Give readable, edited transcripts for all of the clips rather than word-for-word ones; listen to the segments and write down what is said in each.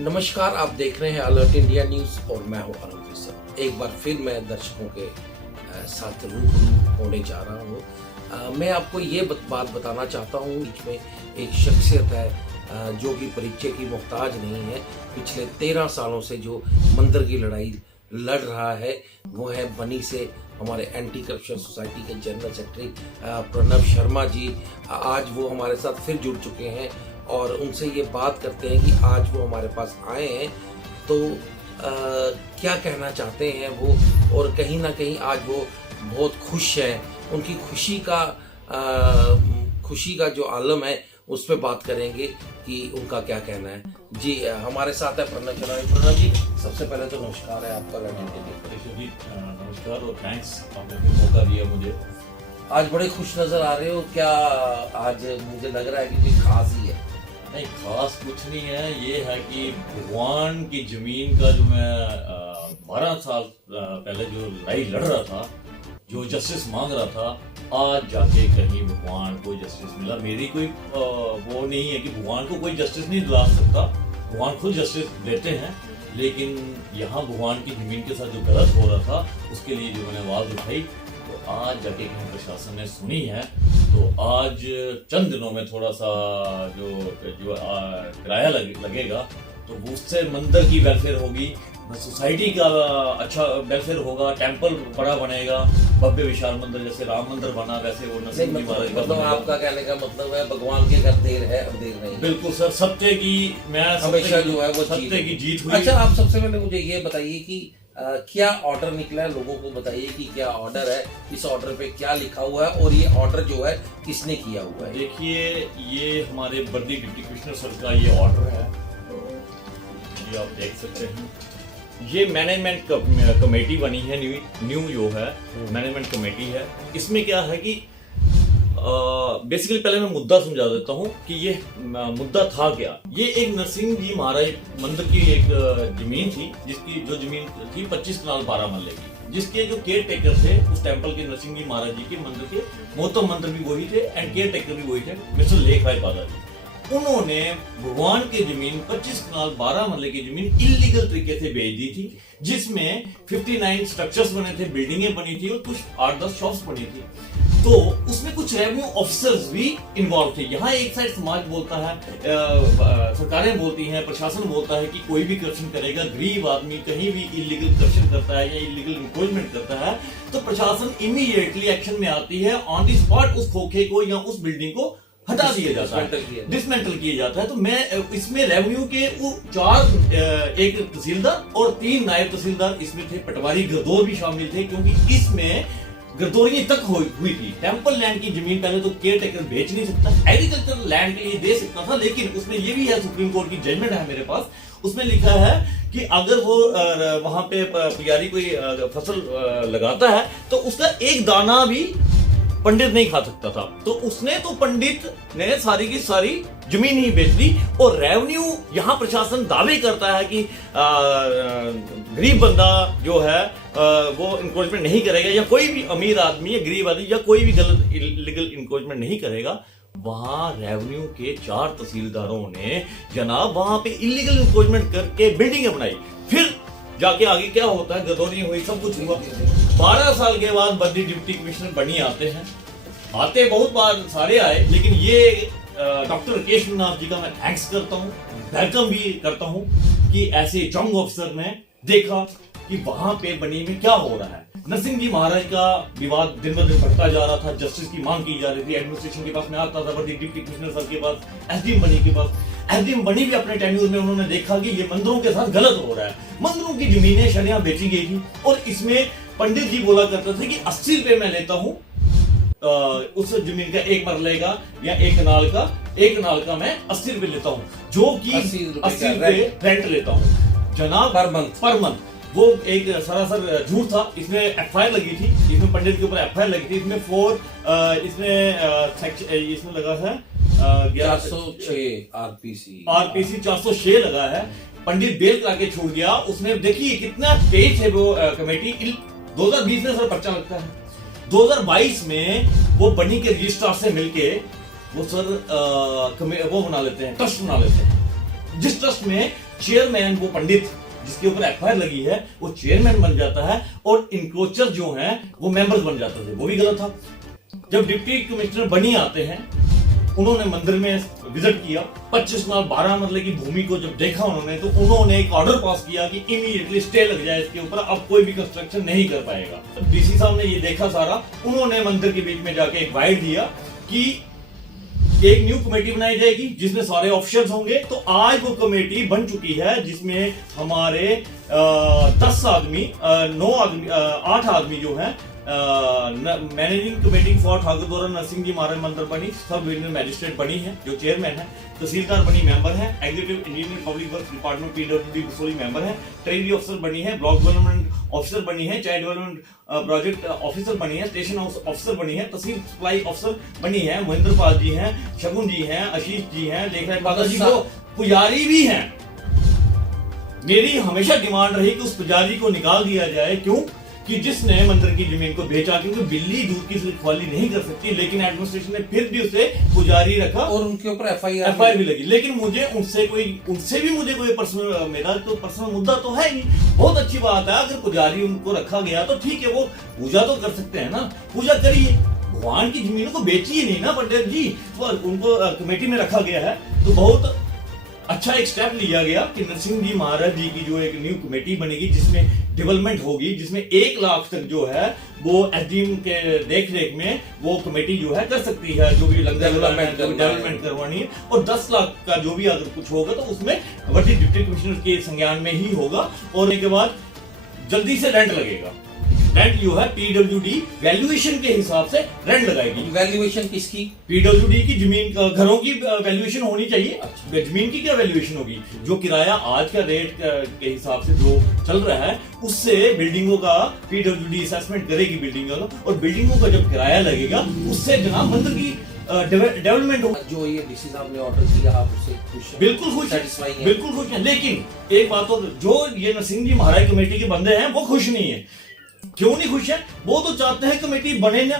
नमस्कार, आप देख रहे हैं अलर्ट इंडिया न्यूज़ और मैं हूं अरुण ऋषभ। एक बार फिर मैं दर्शकों के साथ रूबरू होने जा रहा हूं। मैं आपको ये बात बताना चाहता हूं, बीच में एक शख्सियत है जो कि परिचय की मोहताज नहीं है। पिछले 13 सालों से जो मंदिर की लड़ाई लड़ रहा है वो है बनी से हमारे एंटी करप्शन सोसाइटी के जनरल सेक्रेटरी प्रणव शर्मा जी। आज वो हमारे साथ फिर जुड़ चुके हैं और उनसे ये बात करते हैं कि आज वो हमारे पास आए हैं तो क्या कहना चाहते हैं वो, और कहीं ना कहीं आज वो बहुत खुश हैं। उनकी खुशी का जो आलम है उस पर बात करेंगे कि उनका क्या कहना है। जी हमारे साथ है प्रणव शर्मा। प्रणव जी, सबसे पहले तो नमस्कार है आपका। नमस्कार और थैंक्स, आपने मौका दिया मुझे। आज बड़े खुश नजर आ रहे हो, क्या आज मुझे लग रहा है कि कोई खास ही है? नहीं, खास कुछ नहीं है। ये है कि भगवान की जमीन का जो मैं 12 साल पहले जो लड़ाई लड़ रहा था, जो जस्टिस मांग रहा था, आज जाके कहीं भगवान को जस्टिस मिला। मेरी कोई वो नहीं है कि भगवान को कोई जस्टिस नहीं दिला सकता, भगवान खुद जस्टिस देते हैं। लेकिन यहाँ भगवान की जमीन के साथ जो गलत हो रहा था उसके लिए जो मैंने आवाज़ उठाई, तो आज जाके कहीं प्रशासन ने सुनी है। तो आज चंद दिनों में थोड़ा सा जो किराया लगेगा तो उससे मंदिर की वेलफेयर होगी, सोसाइटी का अच्छा वेलफेयर होगा, टेंपल बड़ा बनेगा, भव्य विशाल मंदिर जैसे राम मंदिर बना वैसे वो नरसिंह जी महाराज का। मतलब आपका कहने का मतलब है भगवान के घर देर है और देर नहीं। बिल्कुल सर, सत्य की हमेशा जो है वो सत्य की जीत हुई। अच्छा, आप सबसे पहले मुझे ये बताइए कि क्या ऑर्डर निकला है, लोगों को बताइए कि क्या ऑर्डर है, इस ऑर्डर पे क्या लिखा हुआ है और ये ऑर्डर जो है किसने किया हुआ है? देखिए, ये हमारे बर्दी डिप्टी कमिश्नर सर का ये ऑर्डर है, ये आप देख सकते हैं। ये मैनेजमेंट कमेटी बनी है, न्यू जो है मैनेजमेंट कमेटी है। इसमें क्या है कि बेसिकली पहले मैं मुद्दा समझा देता हूँ कि ये मुद्दा था क्या। ये एक नरसिंह जी महाराज मंदिर की एक जमीन थी, जिसकी जो जमीन थी 25 कनाल 12 मरले की, जिसके जो केयर टेकर थे उस टेंपल के, नरसिंह जी महाराज जी के मंदिर के मोहतम मंदिर भी वही थे एंड केयर टेकर भी वही थे, मिस्टर लेख राय पादा जी। उन्होंने भगवान की जमीन 25 कनाल 12 मरले की जमीन इलीगल तरीके से बेच दी थी, जिसमें 59 स्ट्रक्चर्स बने थे, बिल्डिंगें बनी थी और कुछ 8-10 शॉप्स बनी थी। तो उसमें कुछ रेवेन्यू ऑफिसर्स भी इन्वॉल्व थे। यहाँ एक साइड समाज बोलता है, सरकारें बोलती हैं, प्रशासन बोलता है कि कोई भी करप्शन करेगा, गरीब आदमी कहीं भी इलीगल करप्शन करता है या इलीगल इंक्रोचमेंट करता है तो प्रशासन इमीडिएटली एक्शन में आती है, ऑन द स्पॉट उस खोखे को या उस बिल्डिंग को हटा दिया जाता है, डिसमेंटल किया जाता है। तो मैं इसमें रेवेन्यू के वो 4 एक तहसीलदार और 3 नायब तहसीलदार इसमें थे, पटवारी गरदौर भी शामिल थे, क्योंकि इसमें गिरदौरी तक हुई थी। टेंपल लैंड की जमीन पहले तो केयर टेकर बेच नहीं सकता, एग्रीकल्चर लैंड के लिए दे सकता था, लेकिन उसमें ये भी है, सुप्रीम कोर्ट की जजमेंट है मेरे पास, उसमें लिखा है कि अगर वो वहां पे पुजारी कोई फसल लगाता है तो उसका एक दाना भी पंडित नहीं खा सकता था। तो उसने तो पंडित ने सारी की सारी जमीन ही बेच दी। और रेवेन्यू यहाँ प्रशासन दावे करता है कि गरीब बंदा जो है वो इंक्रोचमेंट नहीं करेगा, या कोई भी अमीर आदमी या गरीब आदमी या कोई भी गलत इलीगल इंक्रोचमेंट नहीं करेगा। वहां रेवेन्यू के 4 तहसीलदारों ने जनाब वहां पे इलीगल इंक्रोचमेंट करके बिल्डिंगें बनाई। फिर जाके आगे क्या होता है, गदौरी हुई, सब कुछ हुआ। 12 साल के बाद बर्दी डिप्टी कमिश्नर बनी आते बहुत बार सारे आए, लेकिन ये डॉक्टर राकेश नाथ जी का मैं थैंक्स करता हूँ, वेलकम भी करता हूँ कि ऐसे यंग ऑफिसर ने देखा कि वहां पे बनी में क्या हो रहा है। नरसिंह जी महाराज का विवाद दिन ब दिन बढ़ता जा रहा था, जस्टिस की मांग की जा रही थी, एडमिनिस्ट्रेशन के पास में आता था, बर्दी डिप्टी कमिश्नर सर के पास, एसडीएम बनी के पास। एसडीएम बनी भी अपने टेन्यूर में उन्होंने देखा कि ये मंदिरों के साथ गलत हो रहा है, मंदिरों की जमीनें शरियां बेची गई थी और इसमें पंडित जी बोला करते थे कि 80 रुपए मैं लेता हूँ उस जमीन का, एक मरले का या एक कनाल का मैं 80 रुपए लेता हूँ, जो कि 80 रुपए रेंट लेता हूँ जनाब पर मंथ। वो एक सरासर झूठ था। इसमें एफआईआर लगी थी, इसमें पंडित के ऊपर एफआईआर लगी थी, इसमें इसमें लगा है 406 आरपीसी 406 लगा है। पंडित बेल करा के छूट गया। उसमें देखिए कितना पेज है वो कमेटी। 2020 में सर पर्चा लगता है, 2022 में वो बनी के रजिस्ट्रार से मिलके वो सर वो बना लेते हैं, ट्रस्ट बना लेते हैं। जिस ट्रस्ट में चेयरमैन वो पंडित जिसके ऊपर एफआईआर लगी है वो चेयरमैन बन जाता है और इंक्रोचर जो हैं वो मेंबर्स बन जाते थे, वो भी गलत था। जब डिप्टी कमिश्नर बनी आते हैं, उन्होंने मंदिर में विजिट किया, 25 माह 12 मरले की भूमि को जब देखा उन्होंने, तो उन्होंने एक ऑर्डर पास किया कि इमीडिएटली स्टे लग जाए इसके ऊपर, अब कोई भी कंस्ट्रक्शन नहीं कर पाएगा। डीसी साहब ने ये देखा सारा, उन्होंने मंदिर के बीच में जाके एक वाइड दिया कि एक न्यू कमेटी बनाई जाएगी जिसमें सारे ऑफिसर्स होंगे। तो आज वो कमेटी बन चुकी है जिसमें हमारे 10 आदमी 9 आदमी 8 आदमी जो हैं managing committee for Thakur Narsingh ji Maharaj मंदिर बनी, सब डिविजनल मैजिस्ट्रेट बनी है जो चेयरमैन है, तहसीलदार बनी मेंबर है, executive engineer public work department PWD Basoli member है, ट्रेजरी ऑफिसर बनी है, ब्लॉक डेवलपमेंट ऑफिसर बनी है, चाइल्ड डेवलपमेंट प्रोजेक्ट ऑफिसर बनी है, स्टेशन हाउस ऑफिसर बनी है, तहसील सप्लाई ऑफिसर बनी है, महेंद्र पाल जी हैं, शगुन जी हैं, आशीष जी हैं, देख रहे पादा जी वो पुजारी भी हैं। मेरी हमेशा डिमांड रही कि उस पुजारी को निकाल दिया जाए। क्यों? कि जिसने मंदिर की जमीन को बेचा, क्योंकि बिल्ली दूध की रखवाली नहीं कर सकती, लेकिन एडमिनिस्ट्रेशन ने फिर भी उसे पुजारी रखा और उनके ऊपर एफआईआर भी लगी। लेकिन मुझे उनसे भी मुझे कोई पर्सनल, मेरा तो पर्सनल मुद्दा तो है नहीं। बहुत अच्छी बात है, अगर पुजारी उनको रखा गया तो ठीक है, वो पूजा तो कर सकते हैं ना, पूजा करिए, भगवान की जमीनों को बेचिए नहीं ना पंडित जी। वो उनको कमेटी में रखा गया है तो बहुत अच्छा एक स्टेप लिया गया कि नरसिंह जी महाराज जी की जो एक न्यू कमेटी बनेगी जिसमें डेवलपमेंट होगी, जिसमें 1 लाख तक जो है वो एसडीएम के देख रेख में वो कमेटी जो है कर सकती है, जो भी लंगर डेवलपमेंट करवानी है। और 10 लाख का जो भी अगर कुछ होगा तो उसमें वर्दी डिप्टी कमिश्नर के संज्ञान में ही होगा। और उसके बाद जल्दी से रेंट लगेगा। रेंट जो है पीडब्ल्यूडी वैल्यूएशन के हिसाब से रेंट लगाएगी। वैल्यूएशन किसकी? पीडब्ल्यूडी की जमीन, घरों की वैल्यूएशन होनी चाहिए। अच्छा। जमीन की क्या वैल्यूएशन होगी? जो किराया आज का रेट के हिसाब से जो चल रहा है उससे बिल्डिंगों का पीडब्ल्यूडी असेसमेंट करेगी बिल्डिंगों का, और बिल्डिंगों का जब किराया लगेगा उससे जनाब मंदिर की डेवलपमेंट होगा। जो ये डीसी साहब ने ऑर्डर दिया, आप उससे खुश हैं? बिल्कुल खुश हैं, बिल्कुल खुश हैं। लेकिन एक बात और, जो ये नरसिंह जी महाराज कमेटी के बंदे हैं वो खुश नहीं है। क्यों नहीं खुश है? वो तो चाहते हैं कमेटी बने ना,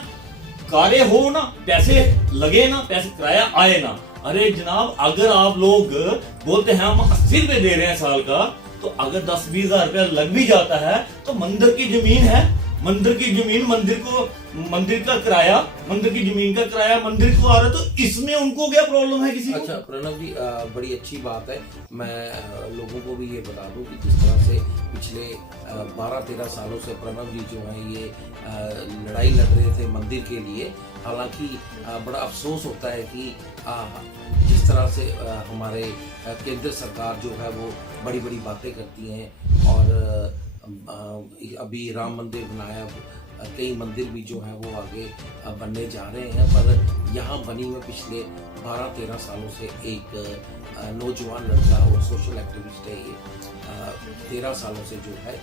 कार्य हो ना, पैसे लगे ना, पैसे किराया आए ना। अरे जनाब, अगर आप लोग बोलते हैं हम 80 रुपए दे रहे हैं साल का, तो अगर 10-20 हजार रुपया लग भी जाता है तो मंदिर की जमीन है, मंदिर की जमीन, मंदिर का किराया, मंदिर की जमीन का किराया मंदिर को आ रहा है, तो इसमें उनको क्या प्रॉब्लम है किसी को? अच्छा प्रणव जी, बड़ी अच्छी बात है। मैं लोगों को भी ये बता दूं कि जिस तरह से पिछले 12-13 सालों से प्रणव जी जो है ये लड़ाई लड़ रहे थे मंदिर के लिए। हालांकि बड़ा अफसोस होता है कि जिस तरह से हमारे केंद्र सरकार जो है वो बड़ी बड़ी बातें करती हैं, और अभी राम मंदिर बनाया, कई मंदिर भी जो है वो आगे बनने जा रहे हैं, पर यहाँ बनी हुए पिछले 12-13 सालों से एक नौजवान लड़का और सोशल एक्टिविस्ट है, ये 13 सालों से जो है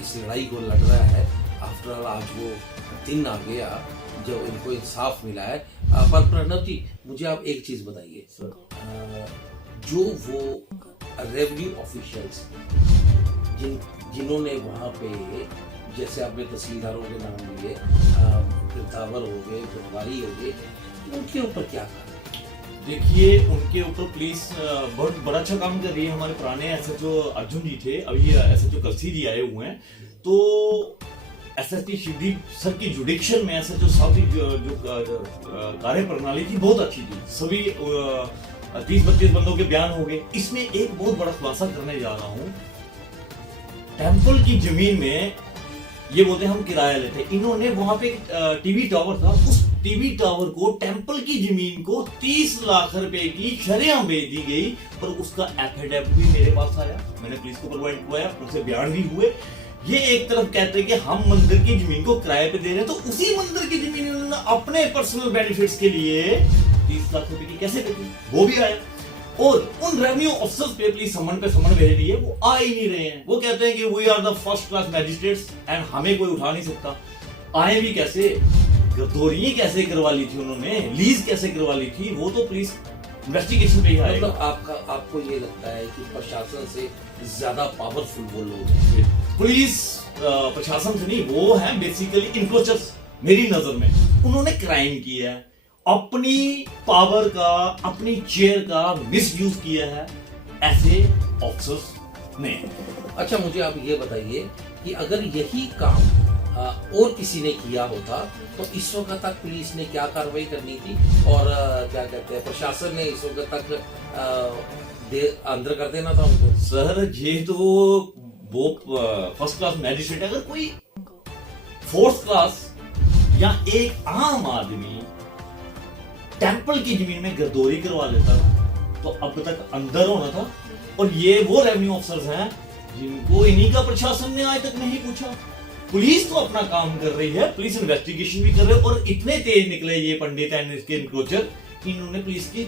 इस लड़ाई को लड़ रहा है। आफ्टर ऑल आज वो दिन आ गया जो इनको इंसाफ मिला है। पर प्रणव जी, मुझे आप एक चीज़ बताइए, जो वो रेवेन्यू ऑफिशियल्स जिन्होंने वहाँ पे, जैसे आपने तहसीलदारों के नाम लिए, गिरदावर हो गए, पटवारी हो गए, उनके ऊपर क्या कहा? देखिए, उनके ऊपर पुलिस बहुत बड़ा अच्छा काम कर रही है। हमारे पुराने एसएचओ अर्जुन जी थे, अभी एसएचओ कलसी जी आए हुए हैं, तो एसएसटी शिवदीप सर की जुडिक्शन में एसएचओ साहब की जो कार्य प्रणाली थी बहुत अच्छी थी। सभी 30-32 बंदों के बयान हो गए। इसमें एक बहुत बड़ा खुलासा करने जा रहा हूँ। टेंपल की जमीन में ये बोलते हैं हम किराया लेते, इन्होंने वहां पे टीवी टावर था, उस टीवी टावर को टेंपल की जमीन को 30 लाख रुपए की शरेआम बेच दी गई, पर उसका एफिडेविट भी मेरे पास आया, मैंने पुलिस को प्रोवाइड करवाया, उनसे बयान भी हुए। ये एक तरफ कहते हैं कि हम मंदिर की जमीन को किराए पे दे रहे हैं, तो उसी मंदिर की जमीन इन्होंने अपने पर्सनल बेनिफिट्स के लिए 30 लाख रुपए की कैसे बेची, वो भी आया। और उन रेवेन्यू ऑफिसर्स पे पुलिस समन भेज रही है, वो आ ही नहीं रहे हैं। वो कहते हैं कि we are the first class magistrates and हमें कोई उठा नहीं सकता। आए भी कैसे, गर्दौरी कैसे करवा ली थी उन्होंने, लीज कैसे करवा ली थी, वो तो पुलिस इन्वेस्टिगेशन पे ही आएगा। मतलब आपको ये लगता है कि प्रशासन से ज्यादा पावरफुल वो लोग हैं? पुलिस प्रशासन से नहीं, वो है बेसिकली इन्फ्लुएंसर्स। मेरी नजर में उन्होंने क्राइम किया है, अपनी पावर का, अपनी चेयर का मिसयूज किया है, ऐसे ऑफिसर्स ने। अच्छा, मुझे आप ये बताइए कि अगर यही काम और किसी ने किया होता तो इस वक्त तक पुलिस ने क्या कार्रवाई करनी थी और क्या कहते हैं प्रशासन ने इस वक्त तक अंदर कर देना था उनको? सर ये तो वो फर्स्ट क्लास मैजिस्ट्रेट, अगर कोई फोर्थ क्लास या एक आम आदमी टेंपल की जमीन में गर्दौरी करवा लेता तो अब तक अंदर होना था। और ये वो रेवेन्यू ऑफिसर्स हैं जिनको इन्हीं का प्रशासन ने आज तक नहीं पूछा। पुलिस तो अपना काम कर रही है, पुलिस इन्वेस्टिगेशन भी कर रही है, और इतने तेज निकले ये पंडित एंड इसके इनक्रोचर, इन्होंने पुलिस की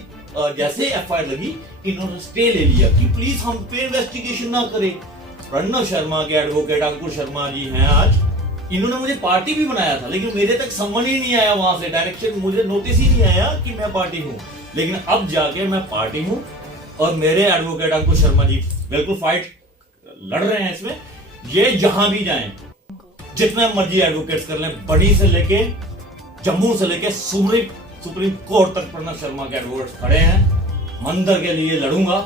जैसे एफआईआर लगी इन्होंने स्टे ले लिया कि प्लीज हम पे इन्वेस्टिगेशन ना करें। प्रणव शर्मा के एडवोकेट अंकुर शर्मा जी हैं आज, इन्होंने मुझे पार्टी भी बनाया था, लेकिन मेरे तक समन ही नहीं आया, वहां से डायरेक्शन मुझे नोटिस ही नहीं आया कि मैं पार्टी हूं। लेकिन अब जाके मैं पार्टी हूं और मेरे एडवोकेट अंकुर शर्मा जी बिल्कुल फाइट लड़ रहे हैं इसमें। ये जहां भी जाएं, जितने मर्जी एडवोकेट्स कर लें, बड़ी से लेके जम्मू से लेके सुप्रीम कोर्ट तक प्रणव शर्मा के एडवोकेट्स खड़े हैं। मंदिर के लिए लड़ूंगा,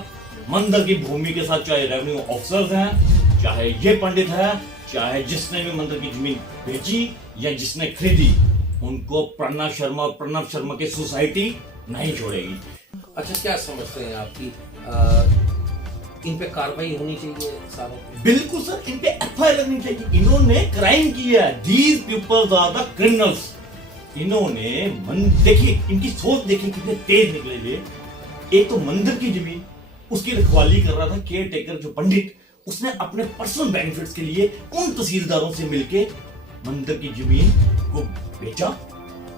मंदिर की भूमि के साथ, चाहे रेवेन्यू ऑफिसर्स हैं, चाहे ये पंडित है, चाहे जिसने भी मंदिर की जमीन बेची या जिसने खरीदी, उनको प्रणव शर्मा की सोसाइटी नहीं छोड़ेगी। अच्छा, क्या समझते हैं आपकी इन पे कार्रवाई होनी चाहिए सारों पे? बिल्कुल सर, इन पे एफआईआर लगनी चाहिए। इन्होंने क्राइम किया है, these peoples are the criminals. इन्होंने देखिए, इनकी सोच देखिए कितने तेज निकले ये। एक तो मंदिर की जमीन उसकी रखवाली कर रहा था केयर टेकर जो पंडित, उसने अपने पर्सनल बेनिफिट्स के लिए उन तहसीलदारों से मिलके मंदिर की जमीन को बेचा,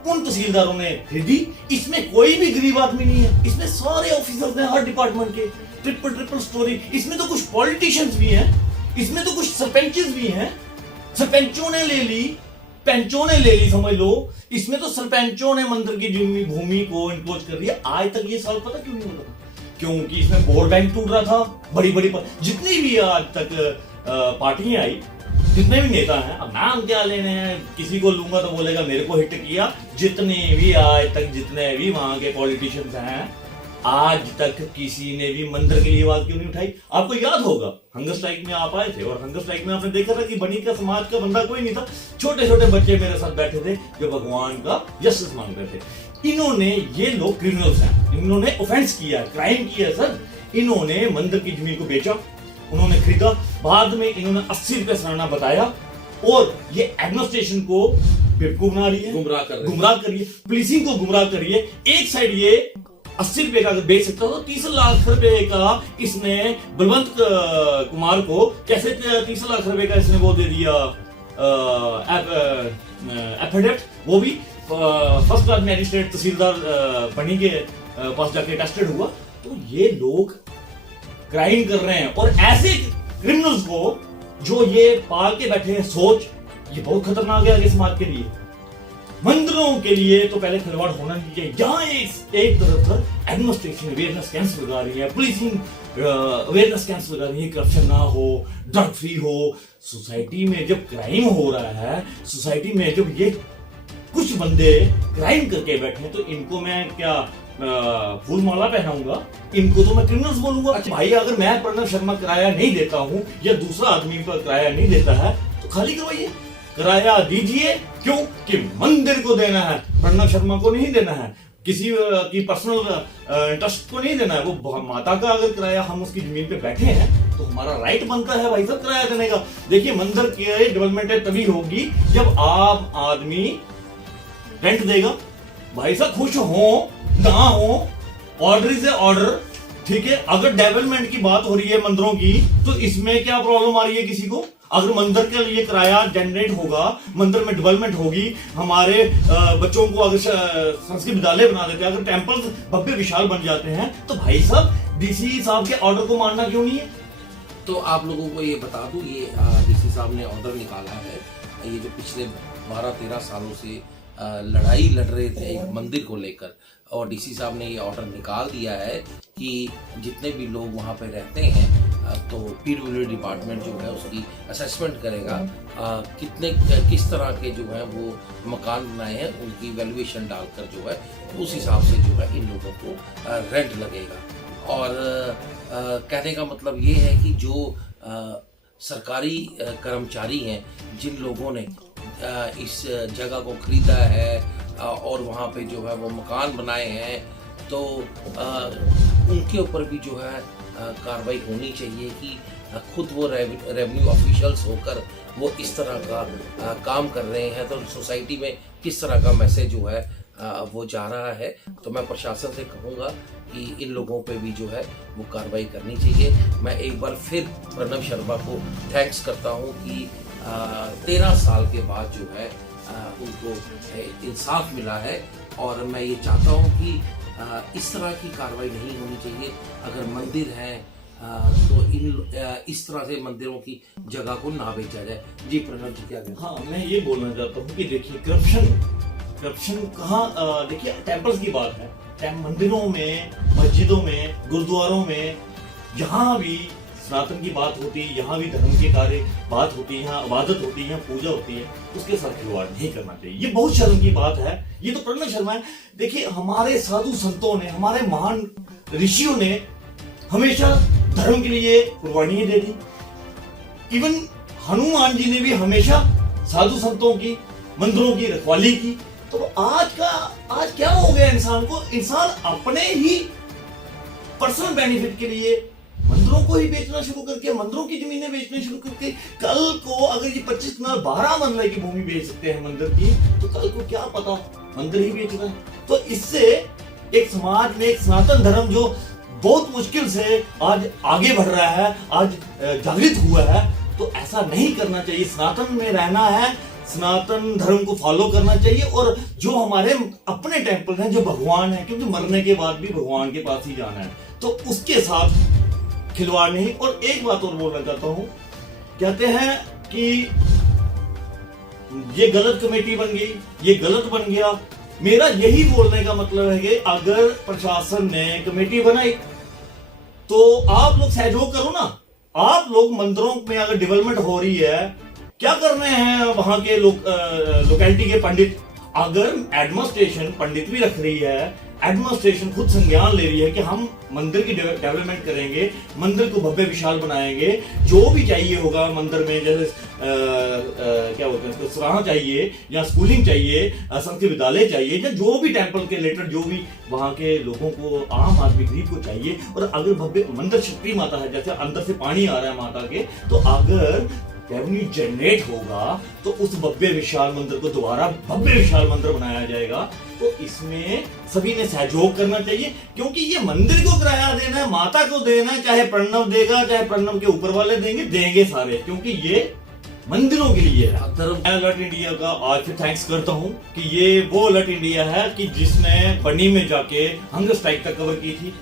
उन तहसीलदारों ने खरीदी। इसमें कोई भी गरीब आदमी नहीं है, इसमें सारे ऑफिसर्स हैं हर डिपार्टमेंट के, ट्रिपल स्टोरी। इसमें तो कुछ पॉलिटिशियंस भी हैं, इसमें तो कुछ सरपंचेस भी हैं, सरपंचों ने ले ली, पंचों ने ले ली, समझ लो। इसमें तो सरपंचों ने मंदिर की भूमि को इनक्रोच कर दिया। आज तक ये सवाल पता क्यों नहीं होता? क्योंकि इसमें वोट बैंक टूट रहा था। बड़ी जितनी भी आज तक पार्टियां आई, जितने भी नेता हैं, अब नाम क्या लेने हैं, किसी को लूंगा तो बोलेगा मेरे को हिट किया। जितने भी आज तक जितने भी वहां के पॉलिटिशियंस हैं, आज तक किसी ने भी मंदिर के लिए आवाज क्यों नहीं उठाई? आपको याद होगा हंगर स्ट्राइक में आप आए थे, और हंगर स्ट्राइक में आपने देखा था कि बनी का समाज का बंदा कोई नहीं था। छोटे छोटे बच्चे मेरे साथ बैठे थे जो भगवान का जस्टिस मांग रहे थे। इन्होंने, ये लोग क्रिमिनल्स हैं, इन्होंने ऑफेंस किया, क्राइम किया सर। इन्होंने मंदिर की जमीन को बेचा, उन्होंने खरीदा, बाद में इन्होंने 80 रुपए सालाना बताया, और ये एडमिनिस्ट्रेशन को बेवकूफ बना रही है, गुमराह कर रही है, पुलिसिंग को गुमराह कर रही है। एक साइड ये 80 रुपए का अगर बेच सकता था तो 30 लाख रुपए का इसने बलवंत कुमार को कैसे 30 लाख रुपए का इसने वो दे दिया एफिडेविट, वो भी फर्स्ट क्लास मैजिस्ट्रेट तहसीलदार बनी के पास जाके टेस्टेड हुआ। तो ये लोग क्राइम कर रहे हैं, और ऐसे क्रिमिनल्स को जो ये पाल के बैठे हैं सोच, ये बहुत खतरनाक है आगे समाज के लिए। मंदिरों के लिए तो पहले खिलवाड़ होना नहीं चाहिए। जहां एक तरफ एडमिनिस्ट्रेशन अवेयरनेस कैंप्स लगा रही है, पुलिसिंग अवेयरनेस कैंप्स लगा रही है, करप्शन ना हो, ड्रग फ्री हो। सोसाइटी में जब क्राइम हो रहा है, सोसाइटी में जब ये कुछ बंदे क्राइम करके बैठे हैं, तो इनको मैं क्या फूल माला पहनाऊंगा? इनको तो मैं क्रिमिनल्स बोलूंगा। अच्छा भाई, अगर मैं प्रणव शर्मा किराया नहीं देता हूं या दूसरा आदमी पर किराया नहीं देता है तो खाली करवाइए, किराया दीजिए। क्यों? कि मंदिर को देना है, प्रणव शर्मा को नहीं देना है, किसी की पर्सनल इंटरेस्ट को नहीं देना है। वो माता का अगर किराया, हम उसकी जमीन पे बैठे हैं तो हमारा राइट बनता है भाई साहब किराया देने का। देखिए, मंदिर की डेवलपमेंट तभी होगी जब आम आदमी रेंट देगा। भाई साहब खुश हो ना हो, ऑर्डर इज ऑर्डर, ठीक है। अगर डेवलपमेंट की बात हो रही है मंदिरों की, तो इसमें क्या प्रॉब्लम आ रही है किसी को? अगर मंदिर के लिए किराया जनरेट होगा, मंदिर में डेवलपमेंट होगी, हमारे बच्चों को अगर संस्कृत विद्यालय बना देते हैं, अगर टेम्पल्स भव्य विशाल बन जाते हैं, तो भाई साहब डीसी साहब के ऑर्डर को मानना क्यों नहीं है? तो आप लोगों को ये बता दूं, ये डीसी साहब ने ऑर्डर निकाला है। ये जो पिछले 12-13 सालों से लड़ाई लड़ रहे थे एक मंदिर को लेकर, और डीसी साहब ने ये ऑर्डर निकाल दिया है कि जितने भी लोग वहाँ पे रहते हैं तो पीडब्ल्यूडी डिपार्टमेंट जो है उसकी असेसमेंट करेगा, किस तरह के जो है वो मकान बनाए हैं, उनकी वैल्यूएशन डालकर जो है उस हिसाब से जो है इन लोगों को रेंट लगेगा। और कहने का मतलब ये है कि जो सरकारी कर्मचारी हैं, जिन लोगों ने इस जगह को खरीदा है और वहाँ पे जो है वो मकान बनाए हैं, तो उनके ऊपर भी जो है कार्रवाई होनी चाहिए कि खुद वो रेवेन्यू ऑफिशियल्स होकर वो इस तरह का काम कर रहे हैं, तो सोसाइटी में किस तरह का मैसेज जो है वो जा रहा है। तो मैं प्रशासन से कहूँगा कि इन लोगों पे भी जो है वो कार्रवाई करनी चाहिए। मैं एक बार फिर प्रणव शर्मा को थैंक्स करता हूँ कि 13 साल के बाद जो है उनको इंसाफ मिला है, और मैं ये चाहता हूँ कि इस तरह की कार्रवाई नहीं होनी चाहिए। अगर मंदिर है तो इस तरह से मंदिरों की जगह को ना बेचा जाए। जी प्रणव जी, क्या कहते हैं? हाँ, मैं ये बोलना चाहता हूँ कि देखिए करप्शन कहाँ, देखिए टेम्पल्स की बात है, मंदिरों में, मस्जिदों में, गुरुद्वारों में, जहाँ भी सनातन की बात होती है, यहाँ भी धर्म के कार्य बात होती है, यहाँ इबादत होती है, पूजा होती है, उसके साथ खिलवाड़ नहीं करना चाहिए। ये बहुत शर्म की बात है। ये तो प्रणव शर्मा है। देखिए हमारे साधु संतों ने, हमारे महान ऋषियों ने हमेशा धर्म के लिए कुर्बानियां दे दी। इवन हनुमान जी ने भी हमेशा साधु संतों की, मंदिरों की रखवाली की। तो आज क्या हो गया इंसान को? इंसान अपने ही पर्सनल बेनिफिट के लिए मंदिरों को ही बेचना शुरू करके, मंदिरों की जमीनें बेचना शुरू करके, कल को अगर ये 25 कनाल 12 मरले की भूमि बेच सकते हैं मंदिर की, तो कल को क्या पता मंदिर ही बेच रहा है। तो इससे एक समाज में एक सनातन धर्म जो बहुत मुश्किल से आज आगे बढ़ रहा है, आज जागृत हुआ है, तो ऐसा नहीं करना चाहिए। सनातन में रहना है, सनातन धर्म को फॉलो करना चाहिए, और जो हमारे अपने टेम्पल हैं, जो भगवान है, क्योंकि मरने के बाद भी भगवान के पास ही जाना है, तो उसके साथ खिलवाड़ नहीं। और एक बात और बोलना चाहता हूं, कहते हैं कि ये गलत कमेटी बन गई, ये गलत बन गया। मेरा यही बोलने का मतलब है कि अगर प्रशासन ने कमेटी बनाई तो आप लोग सहयोग करो ना। आप लोग मंदिरों में अगर डेवलपमेंट हो रही है, क्या कर रहे हैं वहां के लोकेलिटी के पंडित? अगर एडमिनिस्ट्रेशन पंडित भी रख रही है, एडमिनिस्ट्रेशन खुद संज्ञान ले रही है कि हम मंदिर की डेवलपमेंट करेंगे, मंदिर को भव्य विशाल बनाएंगे, जो भी चाहिए होगा मंदिर में, जैसे क्या बोलते हैं उसको, सराहा चाहिए या स्कूलिंग चाहिए, संस्कृत विद्यालय चाहिए, या जो भी टेम्पल के रिलेटेड जो भी वहां के लोगों को, आम आदमी गरीब को चाहिए। और अगर भव्य मंदिर शक्ति माता है, जैसे अंदर से पानी आ रहा है माता के, तो अगर रेवेन्यू जनरेट होगा तो उस भव्य विशाल मंदिर को दोबारा भव्य विशाल मंदिर बनाया जाएगा। तो इसमें सभी ने सहयोग करना चाहिए, क्योंकि ये मंदिर को किराया देना है, माता को देना है, चाहे प्रणव देगा, चाहे प्रणव के ऊपर वाले देंगे सारे, क्योंकि ये मंदिरों के लिए है। अलर्ट इंडिया का आज फिर थैंक्स करता हूं कि ये वो अलर्ट इंडिया है कि जिसने बनी में जाके हंगर स्ट्राइक का कवर की थी।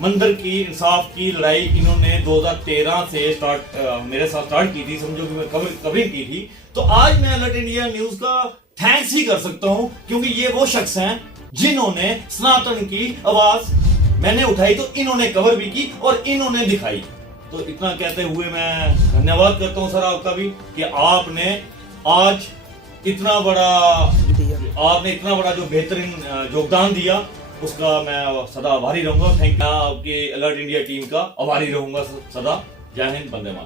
मंदिर की इंसाफ की लड़ाई इन्होंने 2013 से मेरे साथ स्टार्ट की थी, समझो कि मैं कवरिंग की थी। तो आज मैं अलर्ट इंडिया न्यूज का थैंक्स ही कर सकता हूं, क्योंकि ये वो शख्स हैं जिन्होंने सनातन की आवाज मैंने उठाई तो इन्होंने कवर भी की और इन्होंने दिखाई। तो इतना कहते हुए मैं धन्यवाद करता हूं सर आपका भी, कि आपने आज इतना बड़ा जो बेहतरीन योगदान दिया, उसका मैं सदा आभारी रहूंगा। Thank you. आपकी अलर्ट इंडिया टीम का आभारी रहूंगा सदा। जय हिंद, वंदे मातरम।